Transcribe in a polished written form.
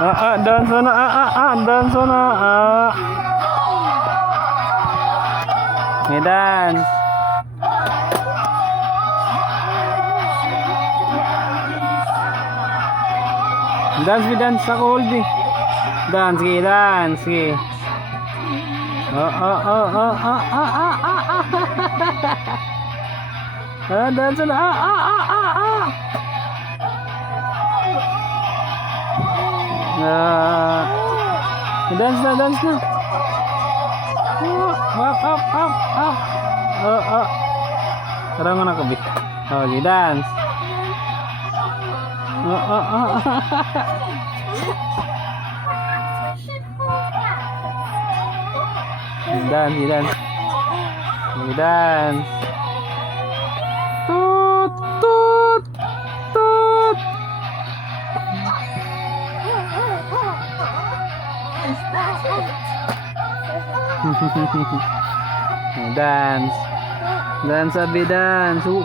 Dance na. Dance na. Dance. Dance ako hold eh. Dance, dance. Dance na. Dance na. Up. Tara mo na kabi. Okay, dance. Dance. Tut. Dance abi dance. Oh.